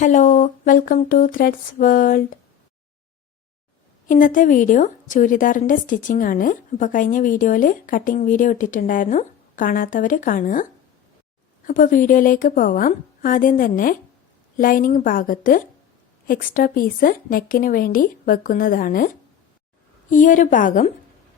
Hello welcome to threads world ഇന്നത്തെ video ചൂരിദാറിന്റെ stitching ആണ്. അപ്പോൾ കഴിഞ്ഞ വീഡിയോയിൽ കട്ടിംഗ് വീഡിയോ ഇട്ടിട്ടുണ്ടായിരുന്നു. കാണാത്തവർ കാണുക. അപ്പോൾ വീഡിയോയിലേക്ക് പോവാം. ആദ്യം തന്നെ ലൈനിങ് ഭാഗത്ത് എക്സ്ട്രാ പീസ് നെക്കിന് വേണ്ടി വെക്കുന്നതാണ്. ഈ ഒരു ഭാഗം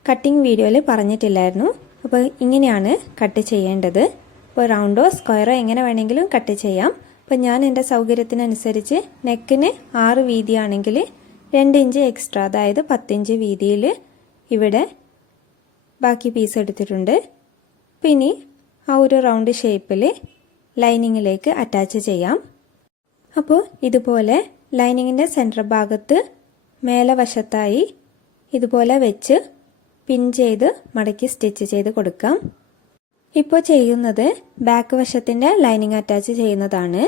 കട്ടിംഗ് വീഡിയോയിൽ പറഞ്ഞിട്ടില്ലായിരുന്നു. അപ്പോൾ ഇങ്ങനെയാണ് കട്ട് ചെയ്യേണ്ടത്. ഇപ്പോൾ റൗണ്ടോ സ്ക്വയറോ എങ്ങനെ വേണമെങ്കിലും കട്ട് ചെയ്യാം. അപ്പോൾ ഞാൻ എന്റെ സൗകര്യത്തിനനുസരിച്ച് നെക്കിന് ആറ് വീതിയാണെങ്കിൽ രണ്ട് ഇഞ്ച് എക്സ്ട്രാ അതായത് പത്തിഞ്ച് വീതിയിൽ ഇവിടെ ബാക്കി പീസ് എടുത്തിട്ടുണ്ട്. പിന്നെ ആ ഒരു റൗണ്ട് ഷേപ്പിൽ ലൈനിങ്ങിലേക്ക് അറ്റാച്ച് ചെയ്യാം. അപ്പോൾ ഇതുപോലെ ലൈനിങ്ങിന്റെ സെന്റർ ഭാഗത്ത് മേലെ വശത്തായി ഇതുപോലെ വെച്ച് പിൻ ചെയ്ത് മടക്കി സ്റ്റിച്ച് ചെയ്ത് കൊടുക്കാം. ഇപ്പോൾ ചെയ്യുന്നത് ബാക്ക് വശത്തിന്റെ ലൈനിങ് അറ്റാച്ച് ചെയ്യുന്നതാണ്.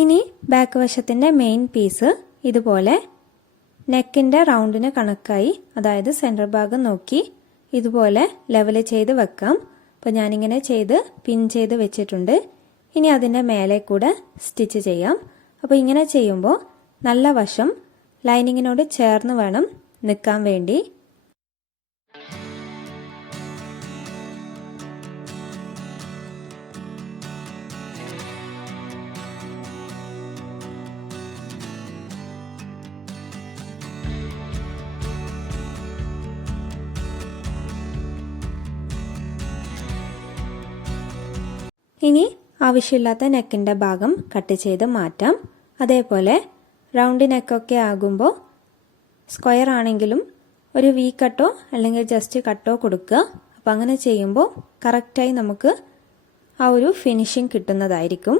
ഇനി ബാക്ക് വശത്തിന്റെ മെയിൻ പീസ് ഇതുപോലെ നെക്കിന്റെ റൗണ്ടിന് കണക്കായി അതായത് സെന്റർ ഭാഗം നോക്കി ഇതുപോലെ ലെവൽ ചെയ്ത് വെക്കാം. അപ്പോൾ ഞാനിങ്ങനെ ചെയ്ത് പിൻ ചെയ്ത് വെച്ചിട്ടുണ്ട്. ഇനി അതിന്റെ മേലെ കൂടെ സ്റ്റിച്ച് ചെയ്യാം. അപ്പോൾ ഇങ്ങനെ ചെയ്യുമ്പോൾ നല്ല വശം ലൈനിങ്ങിനോട് ചേർന്ന് വേണം നിൽക്കാൻ വേണ്ടി. ഇനി ആവശ്യമില്ലാത്ത നെക്കിന്റെ ഭാഗം കട്ട് ചെയ്ത് മാറ്റാം. അതേപോലെ റൗണ്ട് നെക്കൊക്കെ ആകുമ്പോൾ സ്ക്വയർ ആണെങ്കിലും ഒരു വി കട്ടോ അല്ലെങ്കിൽ ജസ്റ്റ് കട്ടോ കൊടുക്കുക. അപ്പോൾ അങ്ങനെ ചെയ്യുമ്പോൾ കറക്റ്റായി നമുക്ക് ആ ഒരു ഫിനിഷിങ് കിട്ടുന്നതായിരിക്കും.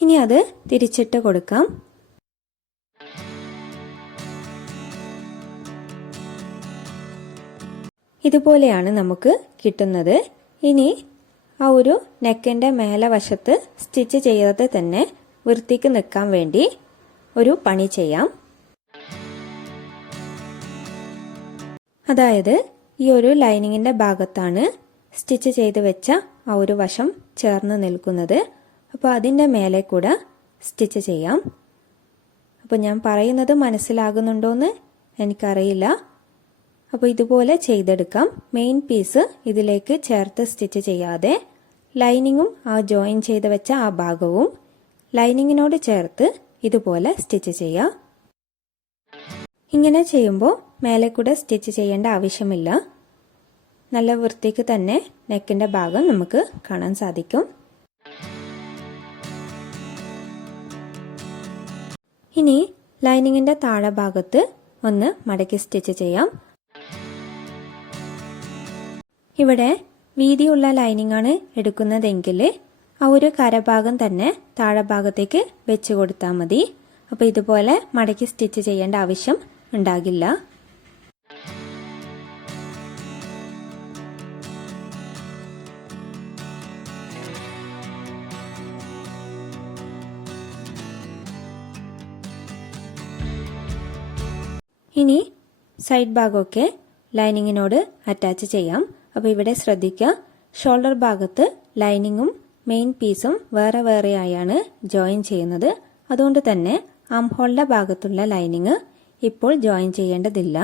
ഇനി അത് തിരിച്ചിട്ട് കൊടുക്കാം. ഇതുപോലെയാണ് നമുക്ക് കിട്ടുന്നത്. ഇനി ആ ഒരു നെക്കിന്റെ മേലെ വശത്ത് സ്റ്റിച്ച് ചെയ്യാതെ തന്നെ വൃത്തിക്ക് നിൽക്കാൻ വേണ്ടി ഒരു പണി ചെയ്യാം. അതായത് ഈ ഒരു ലൈനിങ്ങിന്റെ ഭാഗത്താണ് സ്റ്റിച്ച് ചെയ്ത് വെച്ച ആ ഒരു വശം ചേർന്ന് നിൽക്കുന്നത്. അപ്പോൾ അതിന്റെ മേലെ കൂടെ സ്റ്റിച്ച് ചെയ്യാം. അപ്പോൾ ഞാൻ പറയുന്നത് മനസ്സിലാകുന്നുണ്ടോയെന്ന് എനിക്കറിയില്ല. അപ്പോൾ ഇതുപോലെ ചെയ്തെടുക്കാം. മെയിൻ പീസ് ഇതിലേക്ക് ചേർത്ത് സ്റ്റിച്ച് ചെയ്യാതെ ലൈനിങ്ങും ആ ജോയിൻ ചെയ്ത് വെച്ച ആ ഭാഗവും ലൈനിങ്ങിനോട് ചേർത്ത് ഇതുപോലെ സ്റ്റിച്ച് ചെയ്യാം. ഇങ്ങനെ ചെയ്യുമ്പോൾ മേലെ കൂടെ സ്റ്റിച്ച് ചെയ്യേണ്ട ആവശ്യമില്ല. നല്ല വൃത്തിക്ക് തന്നെ നെക്കിന്റെ ഭാഗം നമുക്ക് കാണാൻ സാധിക്കും. ഇനി ലൈനിങ്ങിന്റെ താഴെ ഭാഗത്ത് ഒന്ന് മടക്കി സ്റ്റിച്ച് ചെയ്യാം. ഇവിടെ വീതിയുള്ള ലൈനിങ് ആണ് എടുക്കുന്നതെങ്കിൽ ആ ഒരു കരഭാഗം തന്നെ താഴെ ഭാഗത്തേക്ക് വെച്ച് കൊടുത്താൽ മതി. അപ്പോൾ ഇതുപോലെ മടക്കി സ്റ്റിച്ച് ചെയ്യേണ്ട ആവശ്യം ഉണ്ടാകില്ല. ഇനി സൈഡ് ഭാഗമൊക്കെ ലൈനിങ്ങിനോട് അറ്റാച്ച് ചെയ്യാം. അപ്പോൾ ഇവിടെ ശ്രദ്ധിക്കുക ഷോൾഡർ ഭാഗത്ത് ലൈനിങ്ങും മെയിൻ പീസും വേറെ വേറെയായാണ് ജോയിൻ ചെയ്യുന്നത്. അതുകൊണ്ട് തന്നെ ആം ഹോളിന്റെ ഭാഗത്തുള്ള ലൈനിങ് ഇപ്പോൾ ജോയിൻ ചെയ്യേണ്ടതില്ല.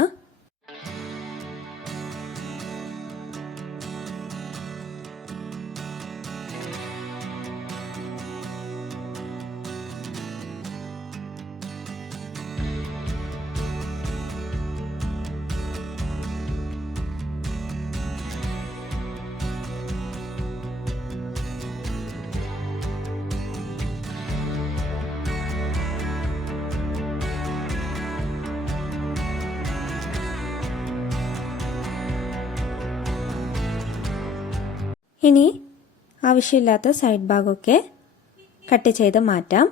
ഇനി ആവശ്യമില്ലാത്ത സൈഡ് ഭാഗമൊക്കെ കട്ട് ചെയ്ത് മാറ്റാം.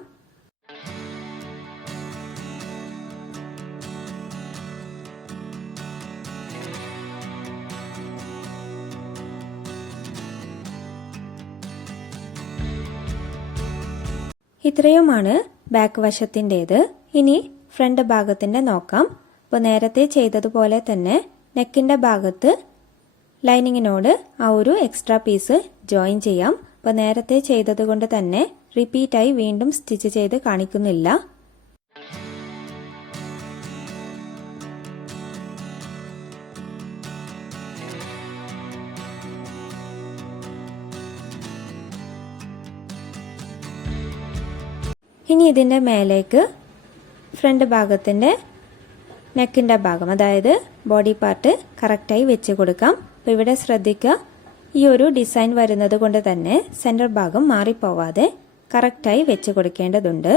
ഇത്രയുമാണ് ബാക്ക് വശത്തിന്റേത്. ഇനി ഫ്രണ്ട് ഭാഗത്തിന്റെ നോക്കാം. അപ്പോൾ നേരത്തെ ചെയ്തതുപോലെ തന്നെ നെക്കിന്റെ ഭാഗത്ത് ലൈനിങ്ങിനോട് ആ ഒരു എക്സ്ട്രാ പീസ് ജോയിൻ ചെയ്യാം. അപ്പോൾ നേരത്തെ ചെയ്തത് കൊണ്ട് തന്നെ റിപ്പീറ്റായി വീണ്ടും സ്റ്റിച്ച് ചെയ്ത് കാണിക്കുന്നില്ല. ഇനി ഇതിന്റെ മേലേക്ക് ഫ്രണ്ട് ഭാഗത്തിന്റെ നെക്കിന്റെ ഭാഗം അതായത് ബോഡി പാർട്ട് കറക്റ്റായി വെച്ച് കൊടുക്കാം. അപ്പോൾ ഇവിടെ ശ്രദ്ധിക്കുക. ഈ ഒരു ഡിസൈൻ വരുന്നത് കൊണ്ട് തന്നെ സെന്റർ ഭാഗം മാറിപ്പോവാതെ കറക്റ്റായി വെച്ച് കൊടുക്കേണ്ടതുണ്ട്.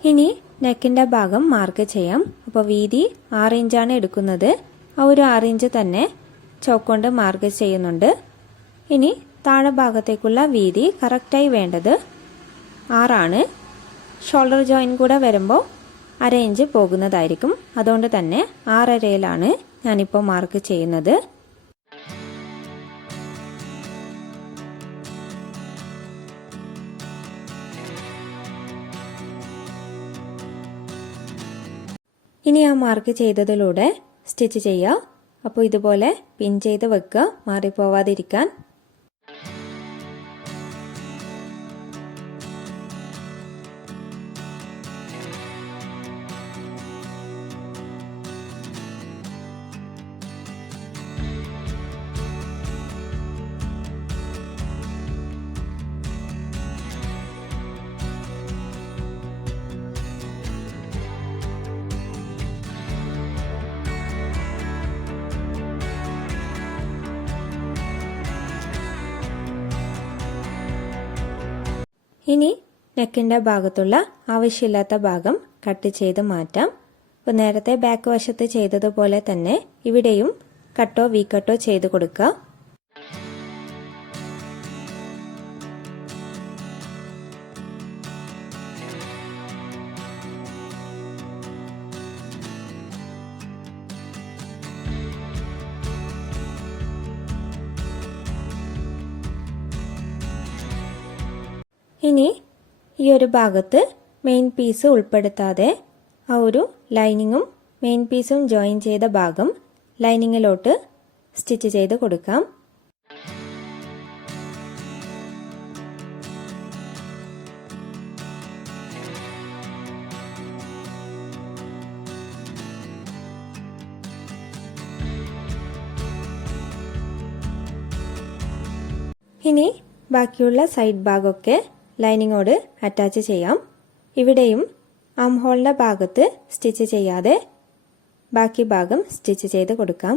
ഇനി നെക്കിന്റെ ഭാഗം മാർക്ക് ചെയ്യാം. അപ്പോൾ വീതി ആറ് ഇഞ്ചാണ് എടുക്കുന്നത്. ആ ഒരു ആറ് ഇഞ്ച് തന്നെ ചോക്കൊണ്ട് മാർക്ക് ചെയ്യുന്നുണ്ട്. ഇനി താഴെ ഭാഗത്തേക്കുള്ള വീതി കറക്റ്റായി വേണ്ടത് ആറാണ്. ഷോൾഡർ ജോയിൻ കൂടെ വരുമ്പോൾ അര ഇഞ്ച് പോകുന്നതായിരിക്കും. അതുകൊണ്ട് തന്നെ ആറരയിലാണ് ഞാനിപ്പോൾ മാർക്ക് ചെയ്യുന്നത്. ഇനി ആ മാർക്ക് ചെയ്തതിലൂടെ സ്റ്റിച്ച് ചെയ്യുക. അപ്പോൾ ഇതുപോലെ പിൻ ചെയ്ത് വെക്കുക. മാറിപ്പോവാതിരിക്കാൻ ഇനി നെക്കിന്റെ ഭാഗത്തുള്ള ആവശ്യമില്ലാത്ത ഭാഗം കട്ട് ചെയ്ത് മാറ്റാം. അപ്പോൾ നേരത്തെ ബാക്ക് വശത്ത് ചെയ്തതുപോലെ തന്നെ ഇവിടെയും കട്ടോ വീ കട്ടോ ചെയ്ത് കൊടുക്കുക. ഇനി ഈ ഒരു ഭാഗത്ത് മെയിൻ പീസ് ഉൾപ്പെടുത്താതെ ആ ഒരു ലൈനിങ്ങും മെയിൻ പീസും ജോയിൻ ചെയ്ത ഭാഗം ലൈനിങ്ങിലോട്ട് സ്റ്റിച്ച് ചെയ്ത് കൊടുക്കാം. ഇനി ബാക്കിയുള്ള സൈഡ് ഭാഗമൊക്കെ ലൈനിങ്ങോട് അറ്റാച്ച് ചെയ്യാം. ഇവിടെയും ആം ഹോളിന്റെ ഭാഗത്ത് സ്റ്റിച്ച് ചെയ്യാതെ ബാക്കി ഭാഗം സ്റ്റിച്ച് ചെയ്ത് കൊടുക്കാം.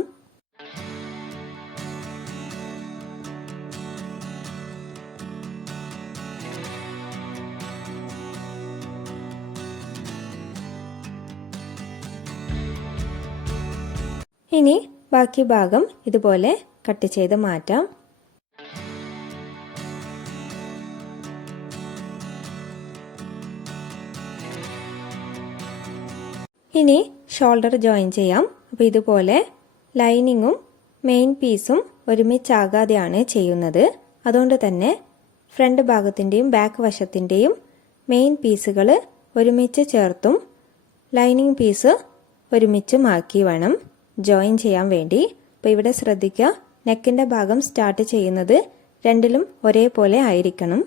ഇനി ബാക്കി ഭാഗം ഇതുപോലെ കട്ട് ചെയ്ത് മാറ്റാം. ഇനി ഷോൾഡർ ജോയിൻ ചെയ്യാം. അപ്പോൾ ഇതുപോലെ ലൈനിങ്ങും മെയിൻ പീസും ഒരുമിച്ചാകാതെയാണ് ചെയ്യുന്നത്. അതുകൊണ്ട് തന്നെ ഫ്രണ്ട് ഭാഗത്തിന്റെയും ബാക്ക് വശത്തിന്റെയും മെയിൻ പീസുകൾ ഒരുമിച്ച് ചേർത്തും ലൈനിങ് പീസ് ഒരുമിച്ചും ആക്കി വേണം ജോയിൻ ചെയ്യാൻ വേണ്ടി. അപ്പോൾ ഇവിടെ ശ്രദ്ധിക്കുക നെക്കിന്റെ ഭാഗം സ്റ്റാർട്ട് ചെയ്യുന്നത് രണ്ടിലും ഒരേപോലെ ആയിരിക്കണം.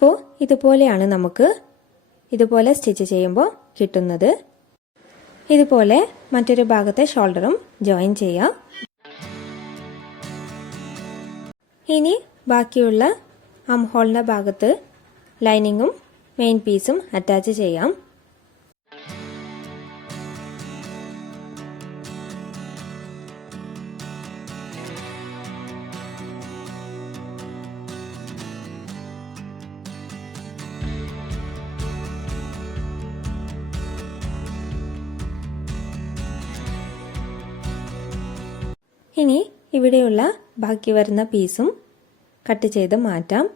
അപ്പോൾ ഇതുപോലെയാണ് നമുക്ക് ഇതുപോലെ സ്റ്റിച്ച് ചെയ്യുമ്പോൾ കിട്ടുന്നത്. ഇതുപോലെ മറ്റൊരു ഭാഗത്തെ ഷോൾഡറും ജോയിൻ ചെയ്യാം. ഇനി ബാക്കിയുള്ള അംഹോളിന്റെ ഭാഗത്ത് ലൈനിങ്ങും മെയിൻ പീസും അറ്റാച്ച് ചെയ്യാം. ബാക്കി വരുന്ന പീസും കട്ട് ചെയ്ത് മാറ്റാം.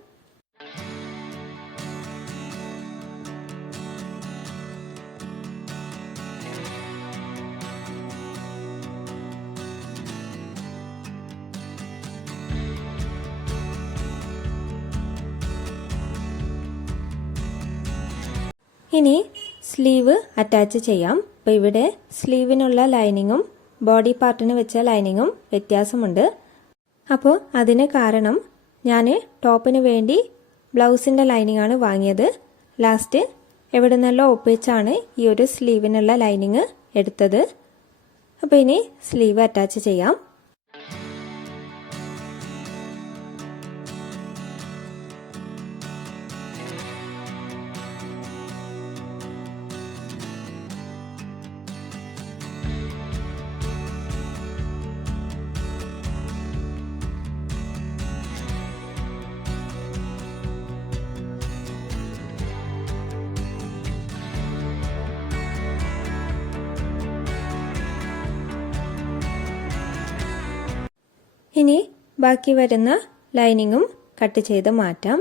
ഇനി സ്ലീവ് അറ്റാച്ച് ചെയ്യാം. അപ്പോൾ ഇവിടെ സ്ലീവിനുള്ള ലൈനിങ്ങും ബോഡി പാർട്ടിന് വെച്ച ലൈനിങ്ങും വ്യത്യാസമുണ്ട്. അപ്പോൾ അതിന് കാരണം ഞാൻ ടോപ്പിന് വേണ്ടി ബ്ലൗസിന്റെ ലൈനിങ് ആണ് വാങ്ങിയത്. ലാസ്റ്റ് എവിടെ നിന്നെല്ലാം ഒപ്പിച്ചാണ് ഈ ഒരു സ്ലീവിനുള്ള ലൈനിങ് എടുത്തത്. അപ്പോൾ ഇനി സ്ലീവ് അറ്റാച്ച് ചെയ്യാം. ഇനി ബാക്കി വരുന്ന ലൈനിങ്ങും കട്ട് ചെയ്ത് മാറ്റാം.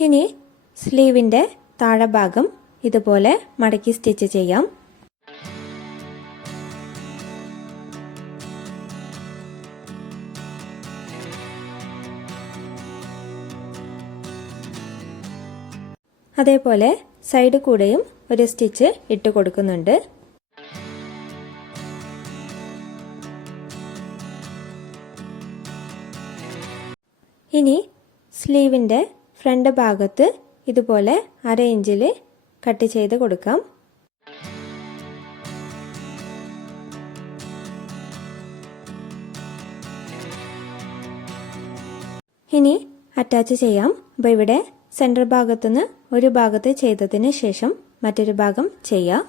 ഇനി സ്ലീവിന്റെ താഴെ ഭാഗം ഇതുപോലെ മടക്കി സ്റ്റിച്ച് ചെയ്യാം. അതേപോലെ സൈഡ് കൂടെയും ഒരു സ്റ്റിച്ച് ഇട്ട് കൊടുക്കുന്നുണ്ട്. ഇനി സ്ലീവിന്റെ ഫ്രണ്ട് ഭാഗത്ത് ഇതുപോലെ അര ഇഞ്ചിൽ കട്ട് ചെയ്ത് കൊടുക്കാം. ഇനി അറ്റാച്ച് ചെയ്യാം. അപ്പോൾ ഇവിടെ സെന്റർ ഭാഗത്തുനിന്ന് ഒരു ഭാഗത്ത് ചെയ്തതിന് ശേഷം മറ്റൊരു ഭാഗം ചെയ്യാം.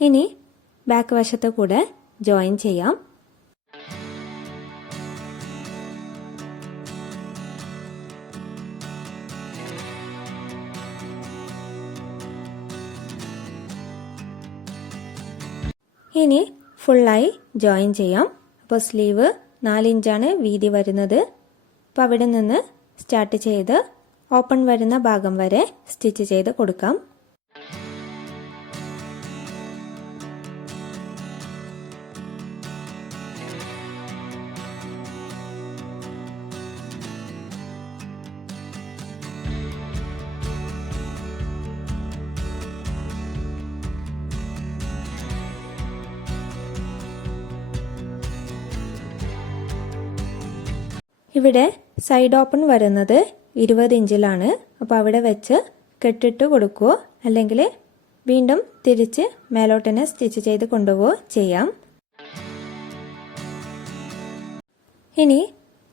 ഇനി ബാക്ക് വശത്ത് കൂടെ ജോയിൻ ചെയ്യാം. ഇനി ഫുള്ളായി ജോയിൻ ചെയ്യാം. അപ്പോൾ സ്ലീവ് നാലിഞ്ചാണ് വീതി വരുന്നത്. അപ്പോൾ അവിടെ നിന്ന് സ്റ്റാർട്ട് ചെയ്ത് ഓപ്പൺ വരുന്ന ഭാഗം വരെ സ്റ്റിച്ച് ചെയ്ത് കൊടുക്കാം. ഇവിടെ സൈഡ് ഓപ്പൺ വരുന്നത് ഇരുപത് ഇഞ്ചിലാണ്. അപ്പോൾ അവിടെ വെച്ച് കെട്ടിട്ട് കൊടുക്കുകയോ അല്ലെങ്കിൽ വീണ്ടും തിരിച്ച് മേലോട്ടനെ സ്റ്റിച്ച് ചെയ്ത് കൊണ്ടുപോവുകയോ ചെയ്യാം. ഇനി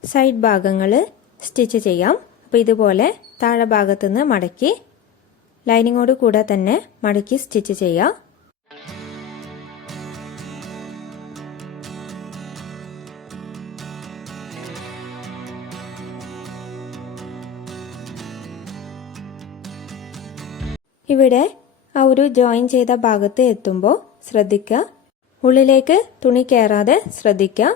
സൈഡ് ഭാഗങ്ങൾ സ്റ്റിച്ച് ചെയ്യാം. അപ്പോൾ ഇതുപോലെ താഴെ ഭാഗത്തുനിന്ന് മടക്കി ലൈനിങ്ങോട് കൂടെ തന്നെ മടക്കി സ്റ്റിച്ച് ചെയ്യാം. ഇവിടെ ആ ഒരു ജോയിൻ ചെയ്ത ഭാഗത്ത് എത്തുമ്പോൾ ശ്രദ്ധിക്കുക ഉള്ളിലേക്ക് തുണി കയറാതെ ശ്രദ്ധിക്കുക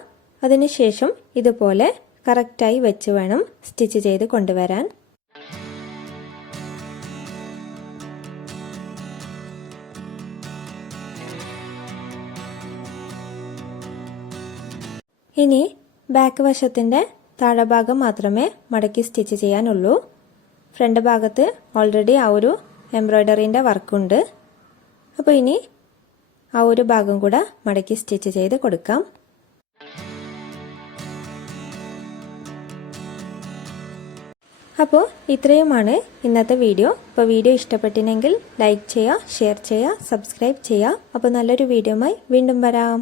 അതിനുശേഷം ഇതുപോലെ കറക്റ്റായി വെച്ച് വേണം സ്റ്റിച്ച് ചെയ്ത് കൊണ്ടുവരാൻ. ഇനി ബാക്ക് വശത്തിന്റെ താഴെ ഭാഗം മാത്രമേ മടക്കി സ്റ്റിച്ച് ചെയ്യാനുള്ളൂ. ഫ്രണ്ട് ഭാഗത്ത് ഓൾറെഡി ആ ഒരു എംബ്രോയ്ഡറീന്റെ വർക്കുണ്ട്. അപ്പോൾ ഇനി ആ ഒരു ഭാഗം കൂടെ മടക്കി സ്റ്റിച്ച് ചെയ്ത് കൊടുക്കാം. അപ്പോൾ ഇത്രയുമാണ് ഇന്നത്തെ വീഡിയോ. അപ്പോൾ വീഡിയോ ഇഷ്ടപ്പെട്ടിനെങ്കിൽ ലൈക്ക് ചെയ്യുക ഷെയർ ചെയ്യുക സബ്സ്ക്രൈബ് ചെയ്യുക. അപ്പോൾ നല്ലൊരു വീഡിയോയുമായി വീണ്ടും വരാം.